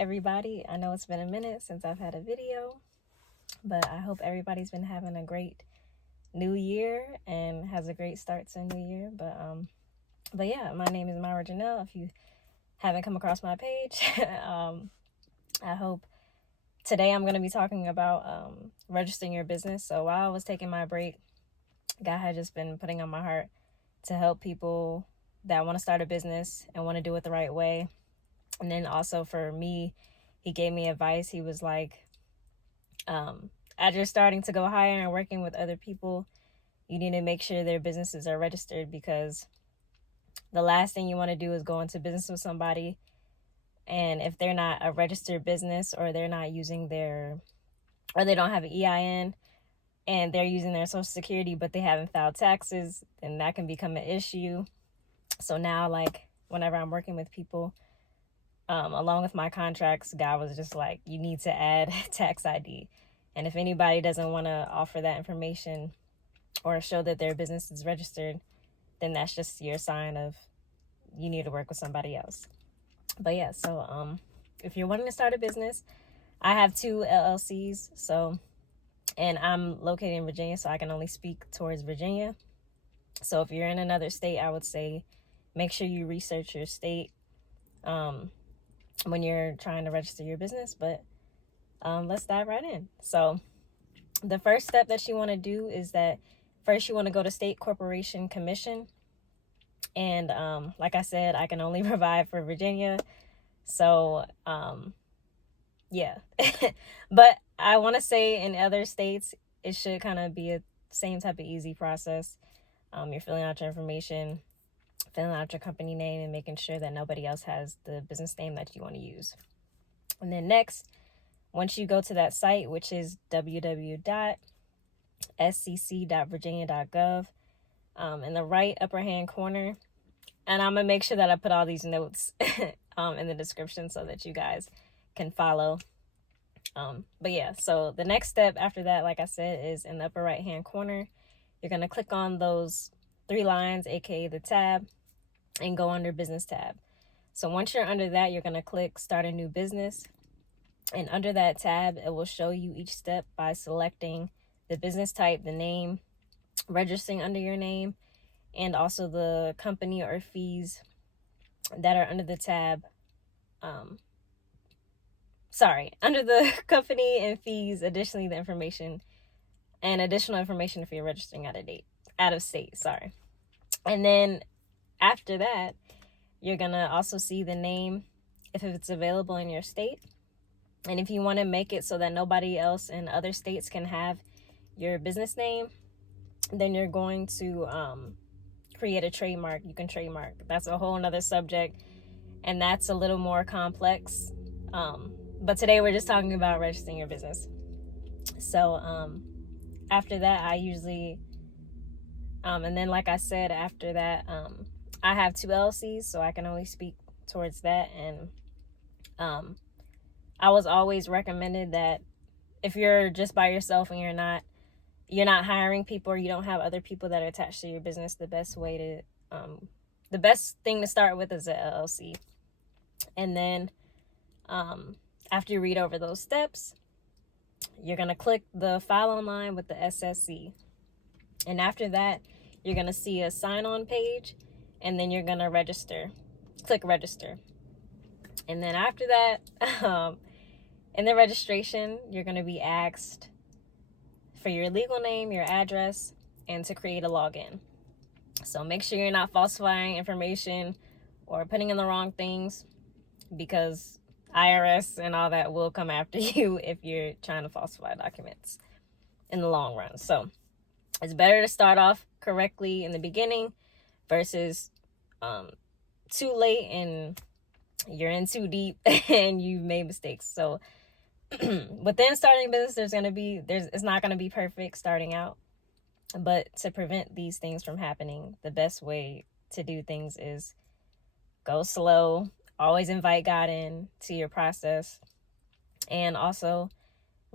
everybody. I know it's been a minute since I've had a video, but I hope everybody's been having a great new year and has a great start to a new year. But yeah, my name is Myra Janelle. If you haven't come across my page, I hope today I'm going to be talking about registering your business. So while I was taking my break, God had just been putting on my heart to help people that want to start a business and want to do it the right way. And then also for me, he gave me advice. He was like, as you're starting to go higher and working with other people, you need to make sure their businesses are registered, because the last thing you want to do is go into business with somebody, and if they're not a registered business, or they're not using or they don't have an EIN, and they're using their social security, but they haven't filed taxes, then that can become an issue. So now, like, whenever I'm working with people, along with my contracts, God was just like, you need to add tax ID. And if anybody doesn't want to offer that information or show that their business is registered, then that's just your sign of you need to work with somebody else. But yeah, so if you're wanting to start a business, I have 2 LLCs. And I'm located in Virginia, so I can only speak towards Virginia. So if you're in another state, I would say make sure you research your state when you're trying to register your business. But let's dive right in. So the first step that you want to do is that first you want to go to State Corporation Commission. And like I said, I can only provide for Virginia. So yeah. But I want to say in other states, it should kind of be a same type of easy process. You're filling out your information, filling out your company name, and making sure that nobody else has the business name that you want to use. And then next, once you go to that site, which is www.scc.virginia.gov, in the right upper hand corner, and I'm going to make sure that I put all these notes in the description so that you guys can follow. But yeah, so the next step after that, like I said, is in the upper right hand corner. You're going to click on those 3 lines, aka the tab, and go under business tab. So once you're under that, you're going to click start a new business. And under that tab, it will show you each step by selecting the business type, the name, registering under your name, and also the company or fees that are under the tab. Under the company and fees, additionally the information and additional information if you're registering out of state. And then after that, you're gonna also see the name if it's available in your state. And if you want to make it so that nobody else in other states can have your business name, then you're going to create a trademark. You can trademark. That's a whole nother subject, and that's a little more complex. But today we're just talking about registering your business. So after that, I usually, and then like I said, after that, I have 2 LLCs, so I can only speak towards that. And I was always recommended that if you're just by yourself and you're not hiring people, or you don't have other people that are attached to your business, the best thing to start with is a LLC. And then after you read over those steps, you're going to click the file online with the SSC. And after that, you're going to see a sign-on page, and then you're going to register. Click register. And then after that, in the registration, you're going to be asked for your legal name, your address, and to create a login. So make sure you're not falsifying information or putting in the wrong things, because IRS and all that will come after you if you're trying to falsify documents in the long run. So it's better to start off correctly in the beginning versus too late and you're in too deep and you've made mistakes. So within starting a business, it's not going to be perfect starting out, but to prevent these things from happening, the best way to do things is go slow. Always invite God in to your process, and also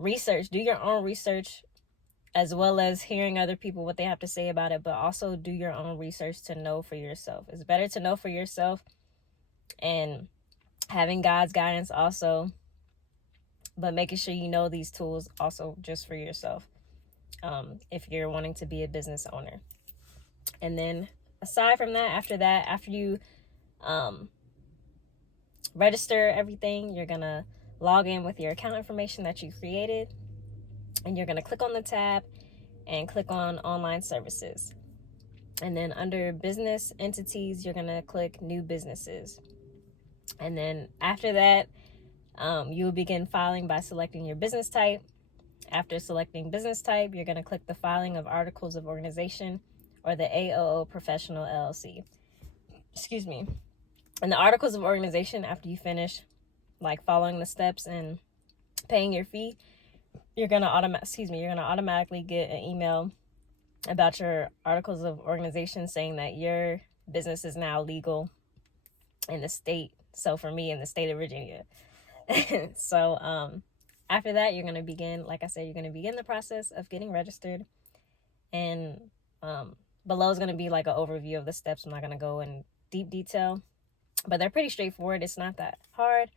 do your own research, as well as hearing other people what they have to say about it, but also do your own research to know for yourself. It's better to know for yourself and having God's guidance also, but making sure you know these tools also just for yourself, if you're wanting to be a business owner. And then aside from that, after you register everything, you're gonna log in with your account information that you created, and you're gonna click on the tab and click on online services. And then under business entities, you're gonna click new businesses. And then after that, you will begin filing by selecting your business type. After selecting business type, you're going to click the filing of articles of organization, or the AOO Professional LLC. Excuse me. And the articles of organization, after you finish like following the steps and paying your fee, you're going to automatically get an email about your articles of organization saying that your business is now legal in the state. So for me, in the state of Virginia. So after that, you're going to begin, like I said, you're going to begin the process of getting registered. And below is going to be like an overview of the steps. I'm not going to go in deep detail, but they're pretty straightforward. It's not that hard.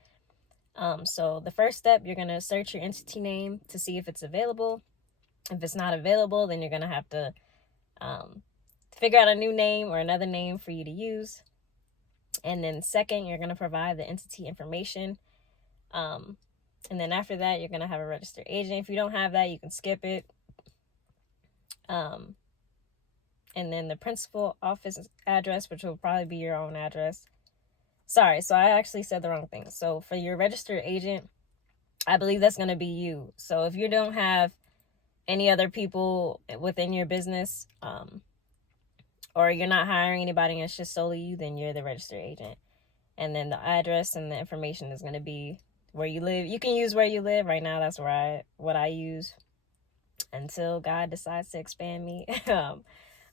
So the first step, you're going to search your entity name to see if it's available. If it's not available, then you're going to have to figure out a new name or another name for you to use. And then second, you're going to provide the entity information. And then after that, you're going to have a registered agent. If you don't have that, you can skip it. And then the principal office address, which will probably be your own address. Sorry, so I actually said the wrong thing. So for your registered agent, I believe that's going to be you. So if you don't have any other people within your business, or you're not hiring anybody and it's just solely you, then you're the registered agent. And then the address and the information is going to be where you live. You can use where you live. Right now, that's what I use until God decides to expand me.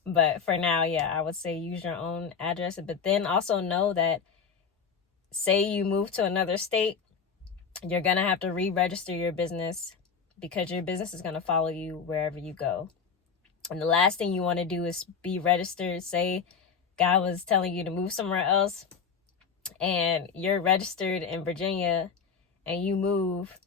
But for now, yeah, I would say use your own address. But then also know that, say you move to another state, you're going to have to re-register your business, because your business is going to follow you wherever you go. And the last thing you want to do is be registered. Say God was telling you to move somewhere else and you're registered in Virginia and you move,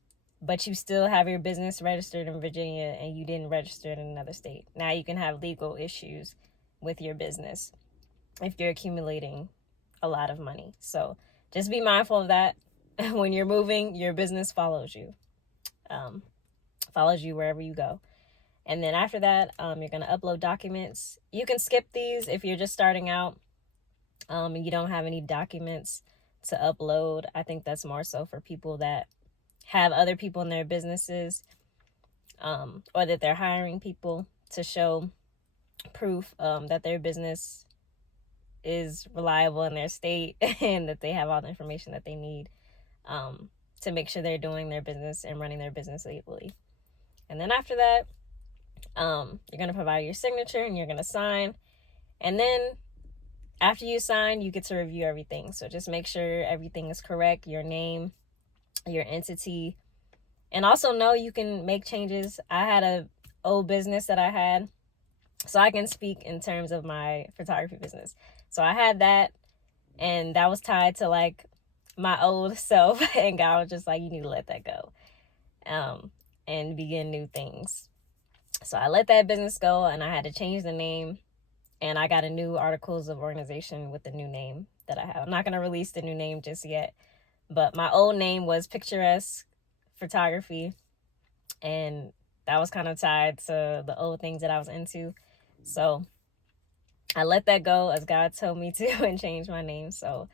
but you still have your business registered in Virginia and you didn't register it in another state. Now you can have legal issues with your business if you're accumulating a lot of money. So just be mindful of that. When you're moving, your business follows you wherever you go. And then after that, you're going to upload documents. You can skip these if you're just starting out and you don't have any documents to upload. I think that's more so for people that have other people in their businesses, or that they're hiring people to show proof that their business is reliable in their state and that they have all the information that they need to make sure they're doing their business and running their business legally. And then after that, you're going to provide your signature and you're going to sign. And then after you sign, you get to review everything. So just make sure everything is correct, your name, your entity, and also know you can make changes. I had a old business that I had, so I can speak in terms of my photography business. So I had that, and that was tied to like my old self, and God was just like, you need to let that go, and begin new things. So I let that business go, and I had to change the name, and I got a new articles of organization with the new name that I have. I'm not going to release the new name just yet, but my old name was Picturesque Photography, and that was kind of tied to the old things that I was into. So I let that go as God told me to and change my name. So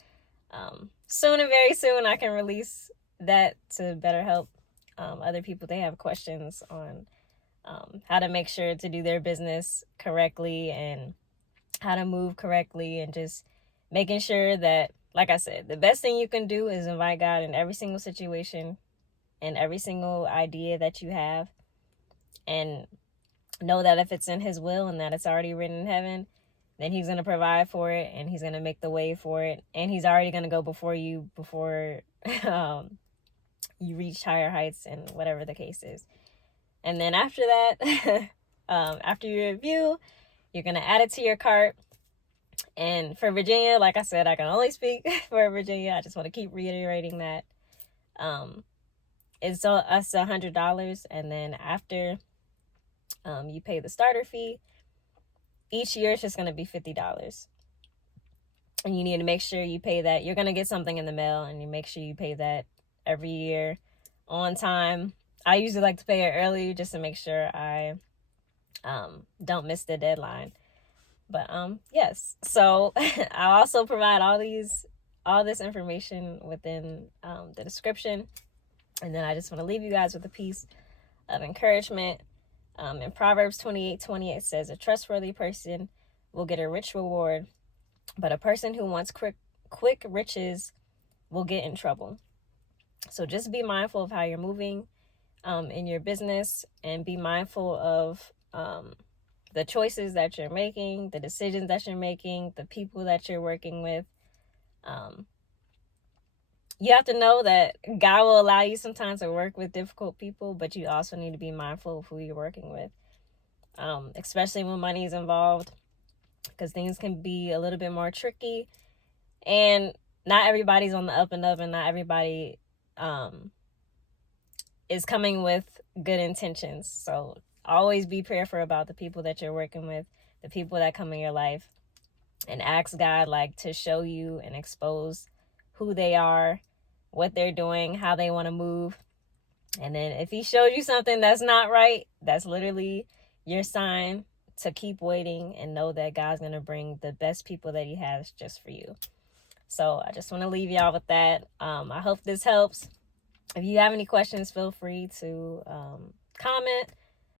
soon and very soon I can release that to better help other people. They have questions on how to make sure to do their business correctly and how to move correctly, and just making sure that, like I said, the best thing you can do is invite God in every single situation and every single idea that you have, and know that if it's in his will and that it's already written in heaven, then he's going to provide for it, and he's going to make the way for it, and he's already going to go before you you reach higher heights, and whatever the case is. And then after that, after you review, you're going to add it to your cart, And for Virginia, like I said, I can only speak for Virginia. I just want to keep reiterating that. It's us $100, and then after you pay the starter fee, each year it's just going to be $50. And you need to make sure you pay that. You're going to get something in the mail, and you make sure you pay that every year on time. I usually like to pay it early just to make sure I don't miss the deadline. But yes, so I'll also provide all this information within the description. And then I just want to leave you guys with a piece of encouragement. In Proverbs 28:20, it says, "A trustworthy person will get a rich reward, but a person who wants quick riches will get in trouble." So just be mindful of how you're moving in your business, and be mindful of the choices that you're making, the decisions that you're making, the people that you're working with. You have to know that God will allow you sometimes to work with difficult people, but you also need to be mindful of who you're working with, especially when money is involved, because things can be a little bit more tricky, and not everybody's on the up and up, and not everybody is coming with good intentions. So always be prayerful about the people that you're working with, the people that come in your life, and ask God to show you and expose who they are, what they're doing, how they want to move. And then if he showed you something that's not right, that's literally your sign to keep waiting and know that God's going to bring the best people that he has just for you. So I just want to leave y'all with that. I hope this helps. If you have any questions, feel free to comment.